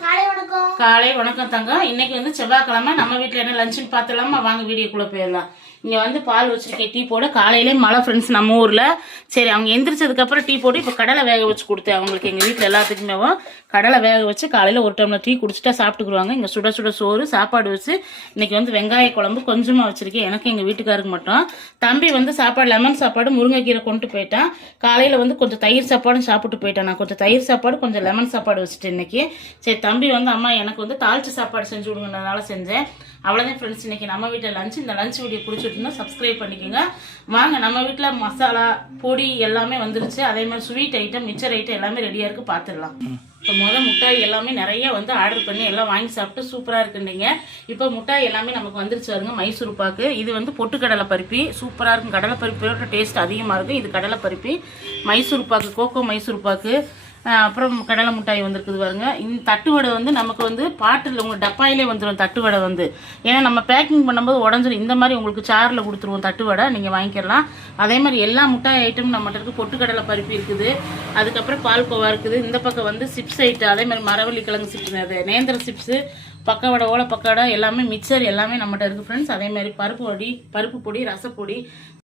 காலை வணக்கம் தங்கம். இன்னைக்கு வந்து செவ்வாய்க்கிழமை. நம்ம வீட்டில் என்ன லஞ்சுன்னு பார்த்துலாமா? வாங்க வீடியோக்குள்ளே போயிடலாம். இங்கே வந்து பால் வச்சுருக்கேன் டீ போட. காலையிலே மழை ஃப்ரெண்ட்ஸ் நம்ம ஊரில். சரி, அவங்க எந்திரிச்சதுக்கப்புறம் டீ போட்டு இப்போ கடலை வேக வச்சு கொடுத்தேன் அவங்களுக்கு. எங்கள் வீட்டில் எல்லாத்துக்குமே கடலை வேக வச்சு காலையில் ஒரு டம்ளர் டீ குடிச்சிட்டா சாப்பிட்டுக்குருவாங்க. இங்கே சுட சுட சோறு சாப்பாடு வச்சு இன்னைக்கு வந்து வெங்காய குழம்பு கொஞ்சமாக வச்சுருக்கேன். எனக்கு எங்கள் வீட்டுக்காருக்கு மட்டும். தம்பி வந்து சாப்பாடு லெமன் சாப்பாடு முருங்கைக்கீரை கொண்டு போயிட்டான். காலையில் வந்து கொஞ்சம் தயிர் சாப்பாடும் சாப்பிட்டு போயிட்டேன். நான் கொஞ்சம் தயிர் சாப்பாடு கொஞ்சம் லெமன் சாப்பாடு வச்சுட்டேன் இன்னைக்கு. சரி, தம்பி வந்து அம்மா எனக்கு வந்து தாளிச்சு சாப்பாடு செஞ்சு விடுங்கன்றதுனால செஞ்சேன். அவ்வளோதான் ஃப்ரெண்ட்ஸ் இன்னைக்கு நம்ம வீட்டில் லஞ்ச். இந்த லஞ்ச் வீடியோ பிடிச்சிட்டுனா சப்ஸ்கிரைப் பண்ணிக்கோங்க. வாங்க, நம்ம வீட்டில் மசாலா பொடி எல்லாமே வந்துருச்சு. அதே மாதிரி ஸ்வீட் ஐட்டம் மிச்சர் ஐட்டம் எல்லாமே ரெடியாக இருக்குது, பார்த்துடலாம். இப்போ முட்டாய் எல்லாமே நிறைய வந்து ஆர்டர் பண்ணி எல்லாம் வாங்கி சாப்பிட்டு சூப்பராக இருக்குன்றீங்க. இப்போ முட்டாய் எல்லாமே நமக்கு வந்துருச்சு வருங்க. மைசூர் பாக்கு, இது வந்து பொட்டுக்கடலை பருப்பி சூப்பராக இருக்கும். கடலை பருப்பியோட டேஸ்ட் அதிகமாக இருக்கும். இது கடலை பருப்பி. மைசூர் பாக்கு, கோகோ மைசூர் பாக்கு, அப்புறம் கடலை மிட்டாய் வந்துருக்குது பாருங்க. இந்த தட்டுவடை வந்து நமக்கு வந்து பாட்டில் உங்களுக்கு டப்பாயிலே வந்துடும். தட்டுவடை வந்து ஏன்னா நம்ம பேக்கிங் பண்ணும்போது உடஞ்சிடும். இந்த மாதிரி உங்களுக்கு சாரில் கொடுத்துருவோம் தட்டுவடை, நீங்கள் வாங்கிக்கலாம். அதே மாதிரி எல்லா முட்டாய் ஐட்டம் நம்மகிட்ட இருக்குது. பொட்டுக்கடலை பருப்பி இருக்குது, அதுக்கப்புறம் பால்கோவா இருக்குது. இந்த பக்கம் வந்து சிப்ஸ் ஐட்டம், அதே மாதிரி மரவள்ளி கிழங்கு சிப்ஸ், அது நேந்திர சிப்ஸு, பக்கவடை, ஓலை பக்கவடை எல்லாமே மிக்சர் எல்லாமே நம்மகிட்ட இருக்குது ஃப்ரெண்ட்ஸ். அதே மாதிரி பருப்பு பொடி ரசப்பொடி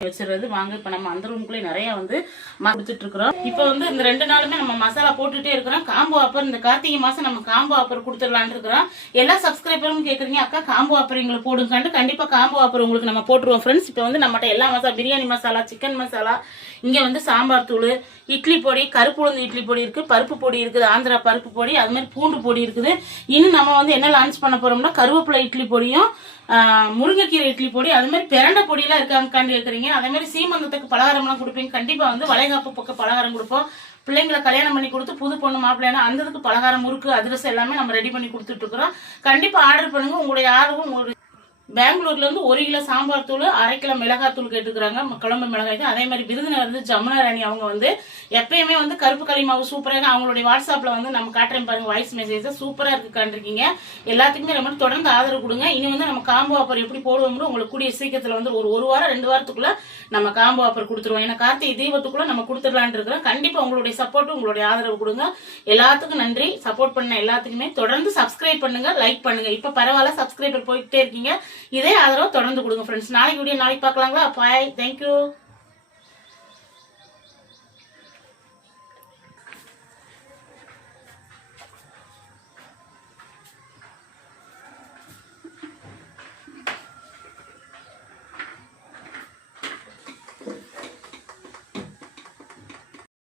வச்சுருது. வாங்க இப்போ நம்ம அந்த ரூம்குள்ளே நிறையா வந்து கொடுத்துட்டு இருக்கிறோம். இப்போ வந்து இந்த 2 நாளுமே நம்ம மசாலா போட்டுகிட்டே இருக்கிறோம். காம்போ ஆஃபர் இந்த கார்த்திகை மாதம் நம்ம காம்போ ஆஃபர் கொடுத்துடலான்னு இருக்கிறோம். எல்லா சப்ஸ்கிரைபரும் கேட்குறீங்க, அக்கா காம்போ ஆஃபர் எங்களை போடுங்கன்ட்டு. கண்டிப்பாக காம்போ ஆஃபர் உங்களுக்கு நம்ம போட்டுருவோம் ஃப்ரெண்ட்ஸ். இப்போ வந்து நம்மகிட்ட எல்லா மசாலா, பிரியாணி மசாலா, சிக்கன் மசாலா, இங்கே வந்து சாம்பார் தூள், இட்லி பொடி, கருப்பு உளுந்து இட்லி பொடி இருக்குது, பருப்பு பொடி இருக்குது, ஆந்திரா பருப்பு பொடி, அது மாதிரி பூண்டு பொடி இருக்குது. இன்னும் நம்ம வந்து என்ன லான்ச் பண்ண போகிறோம்னா கருவேப்பிலை இட்லி பொடியும் முருங்கைக்கீரை இட்லி பொடி, அது மாதிரி பிரண்டை பொடியெல்லாம் இருக்காங்கன்னு கேட்குறீங்க. அதே மாதிரி சீமந்தத்துக்கு பலகாரம்லாம் கொடுப்பீங்க. கண்டிப்பாக வந்து வளைகாப்பு பக்கம் பலகாரம் கொடுப்போம். பிள்ளைங்களை கல்யாணம் பண்ணி கொடுத்து புது பொண்ணு மாப்பிள்ளைனா அந்ததுக்கு பலகாரம், முறுக்கு, அதிரசம் எல்லாமே நம்ம ரெடி பண்ணி கொடுத்துட்டு இருக்கிறோம். கண்டிப்பாக ஆர்டர் பண்ணுங்க. உங்களுடைய ஆர்வம் ஒரு பெங்களூர்ல இருந்து 1 கிலோ சாம்பார் தூள், 1/2 கிலோ மிளகாய் தூள் கேட்டுக்கிறாங்க, குழம்பு மிளகாய். அதே மாதிரி விருதுநகர் வந்து ஜமுனா ராணி அவங்க வந்து எப்பயுமே வந்து கருப்பு களி மாவு சூப்பராக. அவங்களுடைய வாட்ஸ்அப்ல வந்து நம்ம காட்டுறேன் பாருங்க, வாய்ஸ் மெசேஜ் சூப்பரா இருக்கு காண்டிருக்கீங்க. எல்லாத்துக்குமே ரொம்ப தொடர்ந்து ஆதரவு கொடுங்க. இனி வந்து நம்ம காம்போ ஆஃபர் எப்படி போடுவோம்னு உங்களுக்கு கூடிய சீக்கிரத்தில் வந்து ஒரு வாரம் 2 வாரத்துக்குள்ள நம்ம காம்போ ஆஃபர் கொடுத்துருவோம். ஏன்னா கார்த்திகை தீபத்துக்குள்ள நம்ம கொடுத்துடலான் இருக்கிறோம். கண்டிப்பா உங்களுடைய சப்போர்ட், உங்களுடைய ஆதரவு கொடுங்க. எல்லாத்துக்கும் நன்றி. சப்போர்ட் பண்ண எல்லாத்துக்குமே தொடர்ந்து சப்ஸ்கிரைப் பண்ணுங்க, லைக் பண்ணுங்க. இப்ப பரவாயில்ல, சப்ஸ்கிரைபர் போயிட்டே இருக்கீங்க. இதே ஆதரவு தொடர்ந்து கொடுங்க ஃப்ரெண்ட்ஸ். நாளைக்கு வீடியோ நாளைக்கு பார்க்கலாங்களா? பாய், தேங்க்யூ.